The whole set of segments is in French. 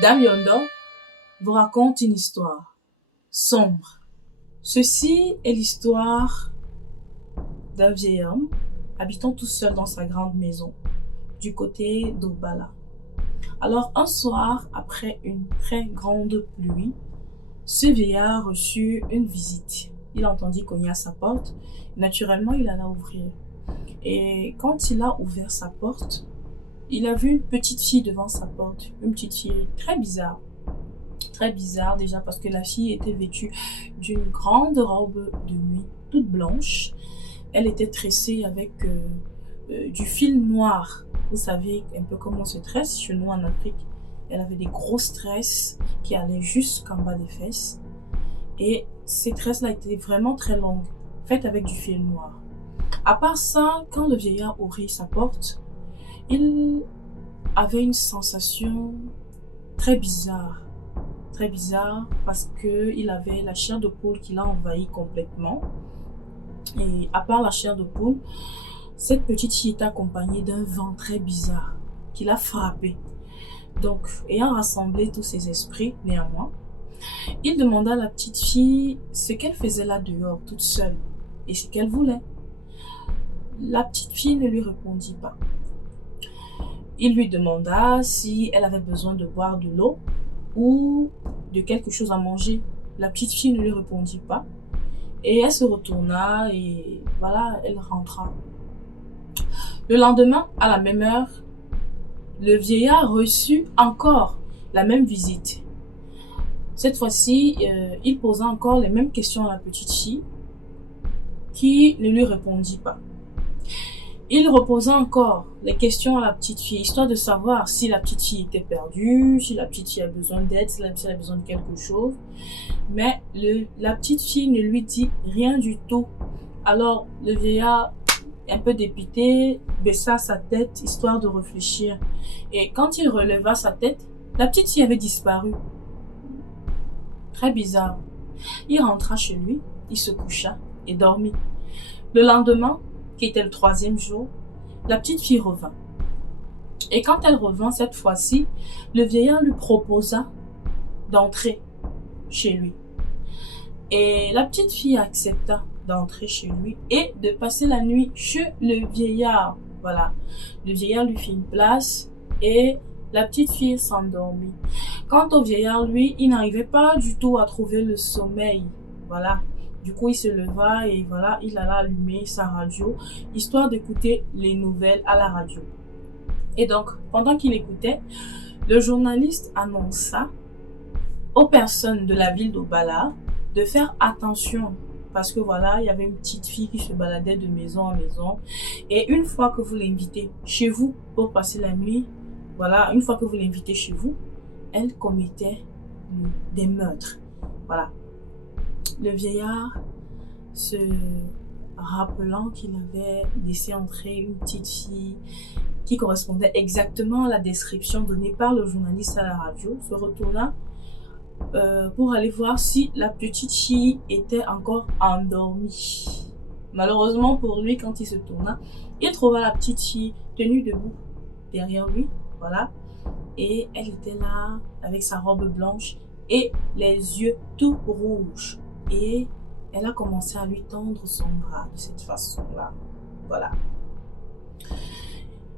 Dame Yondo vous raconte une histoire sombre. Ceci est l'histoire d'un vieil homme habitant tout seul dans sa grande maison du côté d'Obala. Alors un soir, après une très grande pluie, ce vieillard reçut une visite. Il entendit cogner à sa porte. Naturellement, il alla ouvrir. Et quand il a ouvert sa porte, il a vu une petite fille devant sa porte. Une petite fille très bizarre. Très bizarre déjà parce que la fille était vêtue d'une grande robe de nuit, toute blanche. Elle était tressée avec du fil noir. Vous savez un peu comment on se tresse chez nous en Afrique. Elle avait des grosses tresses qui allaient jusqu'en bas des fesses. Et ces tresses-là étaient vraiment très longues, faites avec du fil noir. À part ça, quand le vieillard ouvrit sa porte, il avait une sensation très bizarre. Très bizarre parce qu'il avait la chair de poule qui l'a envahi complètement. Et à part la chair de poule, cette petite fille était accompagnée d'un vent très bizarre qui l'a frappé. Donc, ayant rassemblé tous ses esprits, néanmoins, il demanda à la petite fille ce qu'elle faisait là dehors, toute seule, et ce qu'elle voulait. La petite fille ne lui répondit pas. Il lui demanda si elle avait besoin de boire de l'eau ou de quelque chose à manger. La petite fille ne lui répondit pas. Et elle se retourna et voilà, elle rentra. Le lendemain, à la même heure, le vieillard reçut encore la même visite. Cette fois-ci, il posa encore les mêmes questions à la petite fille qui ne lui répondit pas. Il reposa encore les questions à la petite fille, histoire de savoir si la petite fille était perdue, si la petite fille a besoin d'aide, si la petite fille a besoin de quelque chose. Mais la petite fille ne lui dit rien du tout. Alors le vieillard, un peu dépité, baissa sa tête, histoire de réfléchir. Et quand il releva sa tête, la petite fille avait disparu. Très bizarre. Il rentra chez lui, il se coucha et dormit. Le lendemain, qui était le 3e jour, la petite fille revint. Et quand elle revint cette fois-ci, le vieillard lui proposa d'entrer chez lui. Et la petite fille accepta d'entrer chez lui et de passer la nuit chez le vieillard. Voilà. Le vieillard lui fit une place et la petite fille s'endormit. Quant au vieillard, lui, il n'arrivait pas du tout à trouver le sommeil. Voilà. Du coup, il se leva et voilà, il alla allumer sa radio, histoire d'écouter les nouvelles à la radio. Et donc, pendant qu'il écoutait, le journaliste annonça aux personnes de la ville d'Obala de faire attention. Parce que voilà, il y avait une petite fille qui se baladait de maison en maison. Et une fois que vous l'invitez chez vous pour passer la nuit, voilà, une fois que vous l'invitez chez vous, elle commettait des meurtres. Voilà. Le vieillard, se rappelant qu'il avait laissé entrer une petite fille qui correspondait exactement à la description donnée par le journaliste à la radio, se retourna pour aller voir si la petite fille était encore endormie. Malheureusement pour lui, quand il se tourna, il trouva la petite fille tenue debout derrière lui, voilà, et elle était là avec sa robe blanche et les yeux tout rouges. Et elle a commencé à lui tendre son bras de cette façon-là, voilà.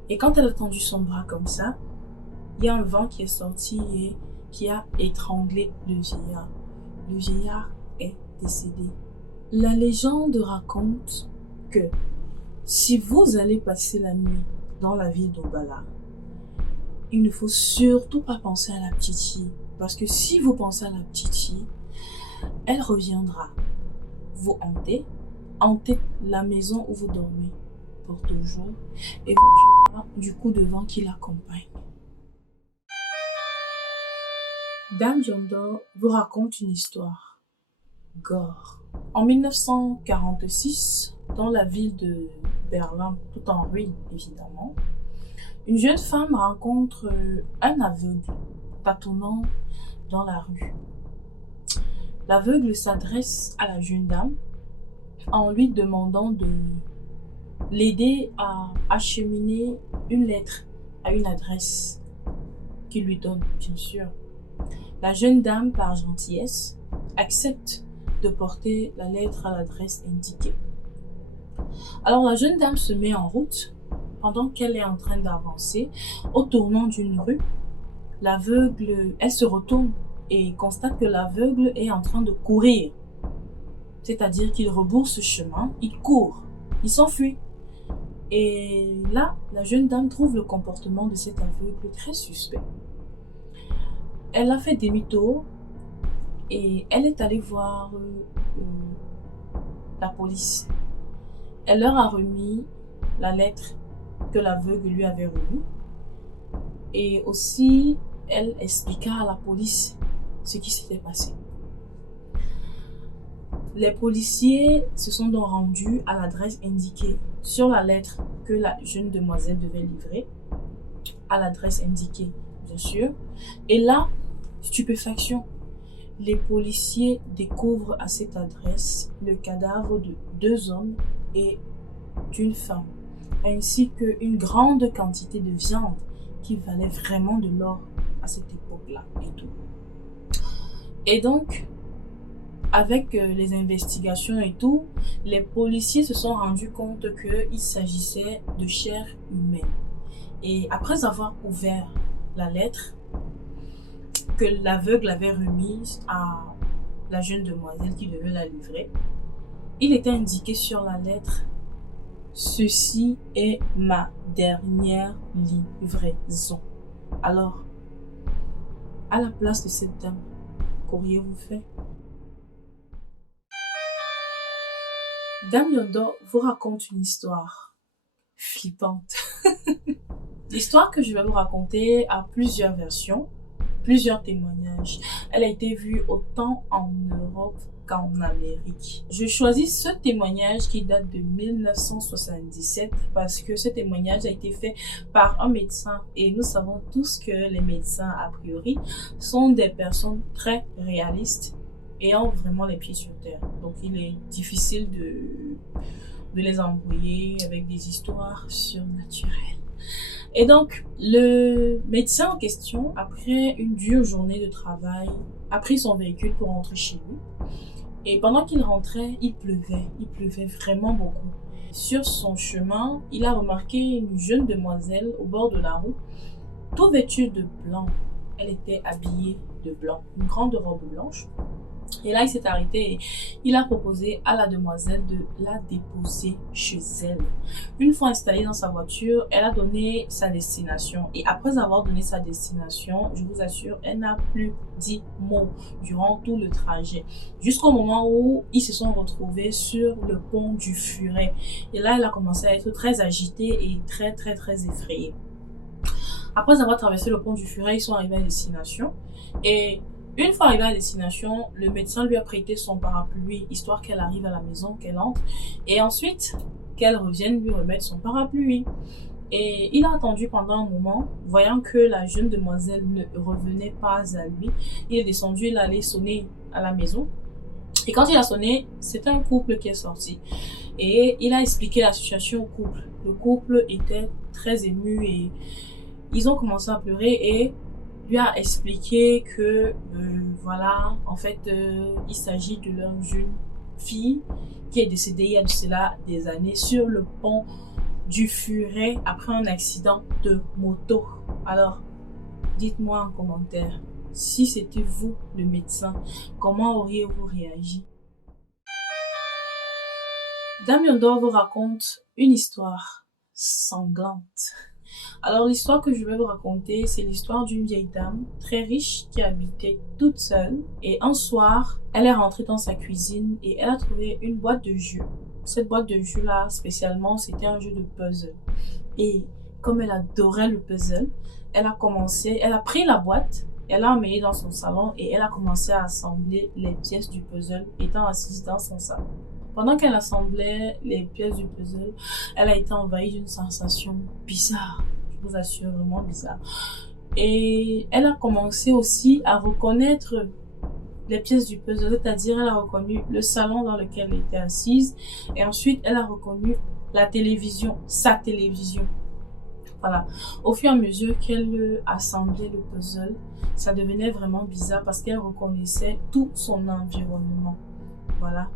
Et quand elle a tendu son bras comme ça, il y a un vent qui est sorti et qui a étranglé le vieillard. Le vieillard est décédé. La légende raconte que si vous allez passer la nuit dans la ville d'Obala, il ne faut surtout pas penser à la petite fille. Parce que si vous pensez à la petite fille, elle reviendra vous hanter la maison où vous dormez pour toujours et vous tuera du coup de vent qui l'accompagne. Dame Jondor vous raconte une histoire gore. En 1946, dans la ville de Berlin, tout en ruine évidemment, une jeune femme rencontre un aveugle tâtonnant dans la rue. L'aveugle s'adresse à la jeune dame en lui demandant de l'aider à acheminer une lettre à une adresse qu'il lui donne, bien sûr. La jeune dame, par gentillesse, accepte de porter la lettre à l'adresse indiquée. Alors la jeune dame se met en route. Pendant qu'elle est en train d'avancer, au tournant d'une rue, l'aveugle, elle se retourne et constate que l'aveugle est en train de courir. C'est-à-dire qu'il rebrousse chemin, il court, il s'enfuit. Et là, la jeune dame trouve le comportement de cet aveugle très suspect. Elle a fait demi-tour et elle est allée voir la police. Elle leur a remis la lettre que l'aveugle lui avait remise. Et aussi, elle expliqua à la police ce qui s'était passé. Les policiers se sont donc rendus à l'adresse indiquée sur la lettre que la jeune demoiselle devait livrer, à l'adresse indiquée, bien sûr. Et là, stupéfaction, les policiers découvrent à cette adresse le cadavre de 2 hommes et d'une femme, ainsi qu'une grande quantité de viande qui valait vraiment de l'or à cette époque-là et tout. Et donc, avec les investigations et tout, les policiers se sont rendus compte qu'il s'agissait de chair humaine. Et après avoir ouvert la lettre que l'aveugle avait remise à la jeune demoiselle qui devait la livrer, il était indiqué sur la lettre: ceci est ma dernière livraison. Alors, à la place de cette dame, qu'auriez-vous fait? Dame Yondo vous raconte une histoire flippante. L'histoire que je vais vous raconter a plusieurs versions, plusieurs témoignages. Elle a été vue autant en Europe qu'en Amérique. Je choisis ce témoignage qui date de 1977 parce que ce témoignage a été fait par un médecin et nous savons tous que les médecins, a priori, sont des personnes très réalistes et ont vraiment les pieds sur terre. Donc il est difficile de les embrouiller avec des histoires surnaturelles. Et donc, le médecin en question, après une dure journée de travail, a pris son véhicule pour rentrer chez lui. Et pendant qu'il rentrait, il pleuvait vraiment beaucoup. Sur son chemin, il a remarqué une jeune demoiselle au bord de la route, tout vêtue de blanc. Elle était habillée de blanc, une grande robe blanche. Et là, il s'est arrêté et il a proposé à la demoiselle de la déposer chez elle. Une fois installée dans sa voiture, elle a donné sa destination. Et après avoir donné sa destination, je vous assure, elle n'a plus dit mot durant tout le trajet. Jusqu'au moment où ils se sont retrouvés sur le pont du Furet. Et là, elle a commencé à être très agitée et très effrayée. Après avoir traversé le pont du Furet, ils sont arrivés à destination. Et une fois arrivée à destination, le médecin lui a prêté son parapluie, histoire qu'elle arrive à la maison, qu'elle entre, et ensuite qu'elle revienne lui remettre son parapluie. Et il a attendu pendant un moment, voyant que la jeune demoiselle ne revenait pas à lui. Il est descendu, il allait sonner à la maison. Et quand il a sonné, c'est un couple qui est sorti. Et il a expliqué la situation au couple. Le couple était très ému et ils ont commencé à pleurer et lui a expliqué que voilà, en fait, il s'agit de leur jeune fille qui est décédée il y a de cela des années sur le pont du Furet après un accident de moto. Alors, dites-moi en commentaire, si c'était vous le médecin, comment auriez-vous réagi? Dame Yondo vous raconte une histoire sanglante. Alors l'histoire que je vais vous raconter, c'est l'histoire d'une vieille dame très riche qui habitait toute seule. Et un soir, elle est rentrée dans sa cuisine et elle a trouvé une boîte de jus. Cette boîte de jus là, spécialement, c'était un jeu de puzzle. Et comme elle adorait le puzzle, elle a pris la boîte, elle l'a emmenée dans son salon et elle a commencé à assembler les pièces du puzzle étant assise dans son salon. Pendant qu'elle assemblait les pièces du puzzle, elle a été envahie d'une sensation bizarre. Je vous assure, vraiment bizarre. Et elle a commencé aussi à reconnaître les pièces du puzzle, c'est-à-dire elle a reconnu le salon dans lequel elle était assise et ensuite elle a reconnu la télévision, sa télévision. Voilà. Au fur et à mesure qu'elle assemblait le puzzle, ça devenait vraiment bizarre parce qu'elle reconnaissait tout son environnement. Voilà.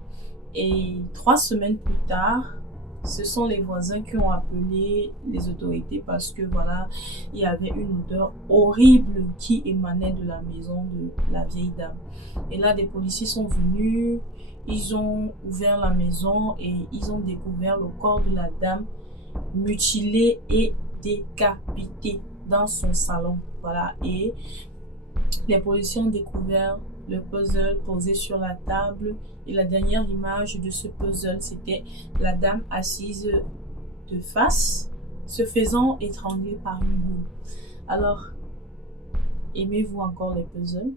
Et 3 semaines plus tard, ce sont les voisins qui ont appelé les autorités parce que voilà, il y avait une odeur horrible qui émanait de la maison de la vieille dame. Et là, des policiers sont venus, ils ont ouvert la maison et ils ont découvert le corps de la dame mutilé et décapité dans son salon. Voilà. Et les policiers ont découvert le puzzle posé sur la table et la dernière image de ce puzzle, c'était la dame assise de face, se faisant étrangler par une boule. Alors, aimez-vous encore les puzzles?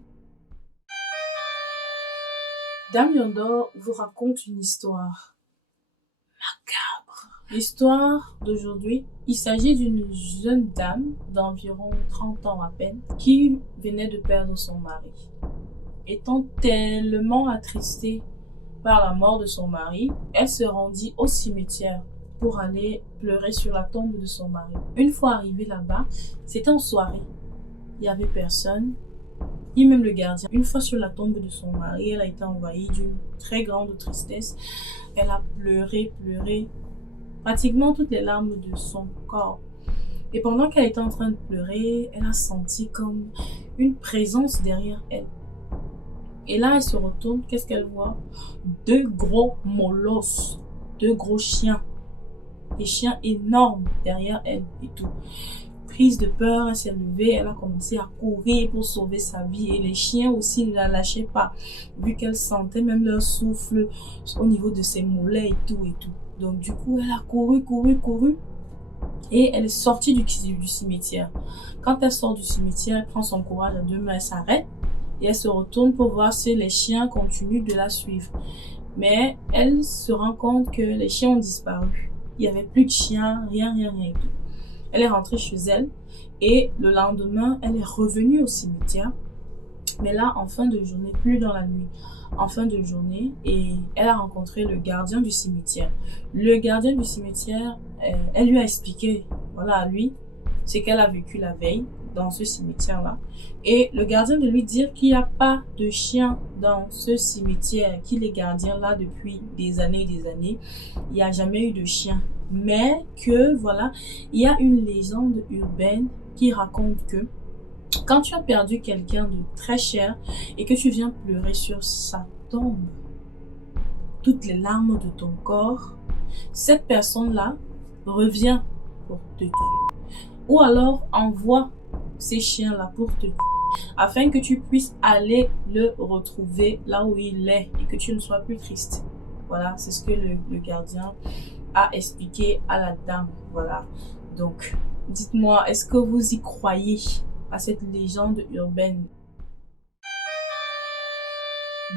Dame Yondor vous raconte une histoire macabre. L'histoire d'aujourd'hui, il s'agit d'une jeune dame d'environ 30 ans à peine qui venait de perdre son mari. Étant tellement attristée par la mort de son mari, elle se rendit au cimetière pour aller pleurer sur la tombe de son mari. Une fois arrivée là-bas, c'était en soirée. Il n'y avait personne, ni même le gardien. Une fois sur la tombe de son mari, elle a été envahie d'une très grande tristesse. Elle a pleuré, pratiquement toutes les larmes de son corps. Et pendant qu'elle était en train de pleurer, elle a senti comme une présence derrière elle. Et là, elle se retourne, qu'est-ce qu'elle voit? 2 gros molosses, 2 gros chiens. Des chiens énormes derrière elle et tout. Prise de peur, elle s'est levée, elle a commencé à courir pour sauver sa vie. Et les chiens aussi ne la lâchaient pas, vu qu'elle sentait même leur souffle au niveau de ses mollets et tout et tout. Donc du coup, elle a couru. Et elle est sortie du cimetière. Quand elle sort du cimetière, elle prend son courage à 2 mains, elle s'arrête. Et elle se retourne pour voir si les chiens continuent de la suivre. Mais elle se rend compte que les chiens ont disparu. Il n'y avait plus de chiens, rien et tout. Elle est rentrée chez elle et le lendemain, elle est revenue au cimetière. Mais là, en fin de journée, plus dans la nuit, en fin de journée, et elle a rencontré le gardien du cimetière. Le gardien du cimetière, elle lui a expliqué, voilà, à lui, ce qu'elle a vécu la veille dans ce cimetière-là. Et le gardien de lui dire qu'il n'y a pas de chien dans ce cimetière, qu'il est gardien là depuis des années et des années. Il n'y a jamais eu de chien. Mais que, voilà, il y a une légende urbaine qui raconte que quand tu as perdu quelqu'un de très cher et que tu viens pleurer sur sa tombe, toutes les larmes de ton corps, cette personne-là revient pour te tuer. Ou alors envoie ces chiens-là pour te tuer, afin que tu puisses aller le retrouver là où il est et que tu ne sois plus triste. Voilà, c'est ce que le gardien a expliqué à la dame. Voilà. Donc, dites-moi, est-ce que vous y croyez à cette légende urbaine?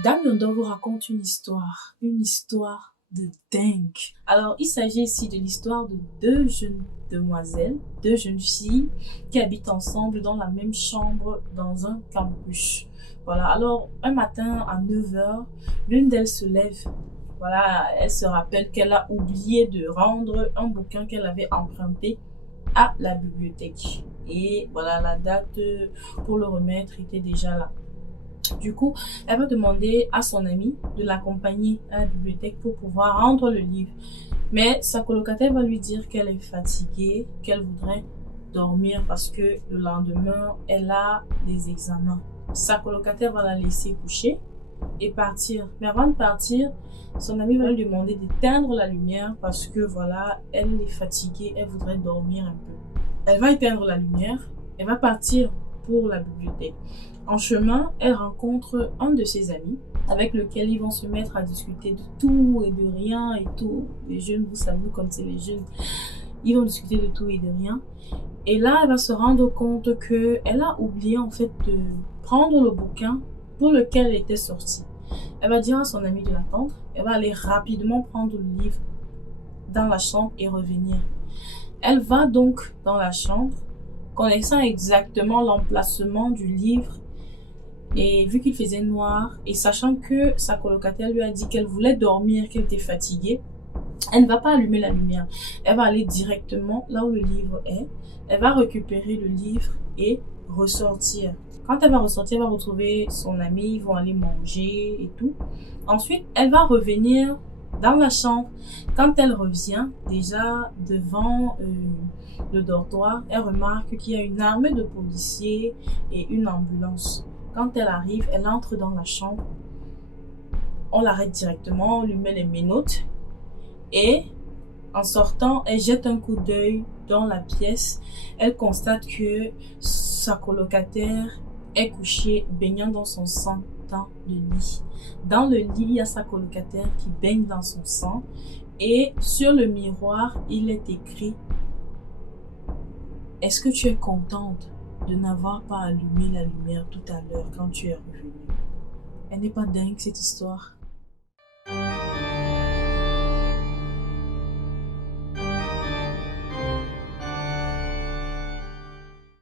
Dame Yondor vous raconte une histoire de dingue. Alors, il s'agit ici de l'histoire de 2 jeunes demoiselles, 2 jeunes filles qui habitent ensemble dans la même chambre dans un campus. Voilà, alors un matin à 9h, l'une d'elles se lève. Voilà, elle se rappelle qu'elle a oublié de rendre un bouquin qu'elle avait emprunté à la bibliothèque. Et voilà, la date pour le remettre était déjà là. Du coup, elle va demander à son amie de l'accompagner à la bibliothèque pour pouvoir rendre le livre. Mais sa colocataire va lui dire qu'elle est fatiguée, qu'elle voudrait dormir parce que le lendemain, elle a des examens. Sa colocataire va la laisser coucher et partir. Mais avant de partir, son amie va lui demander d'éteindre la lumière parce que voilà, elle est fatiguée, elle voudrait dormir un peu. Elle va éteindre la lumière, elle va partir pour la bibliothèque. En chemin, elle rencontre un de ses amis avec lequel ils vont se mettre à discuter de tout et de rien et tout. Les jeunes, vous savez comme c'est les jeunes, ils vont discuter de tout et de rien. Et là, elle va se rendre compte qu'elle a oublié en fait de prendre le bouquin pour lequel elle était sortie. Elle va dire à son amie de l'attendre. Elle va aller rapidement prendre le livre dans la chambre et revenir. Elle va donc dans la chambre, connaissant exactement l'emplacement du livre. Et vu qu'il faisait noir et sachant que sa colocataire lui a dit qu'elle voulait dormir, qu'elle était fatiguée, Elle ne va pas allumer la lumière. Elle va aller directement là où le livre est. Elle va récupérer le livre et ressortir. Quand elle va ressortir, elle va retrouver son ami, ils vont aller manger et tout. Ensuite, elle va revenir dans la chambre. Quand elle revient, déjà devant le dortoir, elle remarque qu'il y a une armée de policiers et une ambulance. Quand elle arrive, elle entre dans la chambre. On l'arrête directement, on lui met les menottes. Et en sortant, elle jette un coup d'œil dans la pièce. Elle constate que sa colocataire est couchée, baignant dans son sang dans le lit. Dans le lit, il y a sa colocataire qui baigne dans son sang. Et sur le miroir, il est écrit: est-ce que tu es contente de n'avoir pas allumé la lumière tout à l'heure quand tu es revenue? Elle n'est pas dingue cette histoire.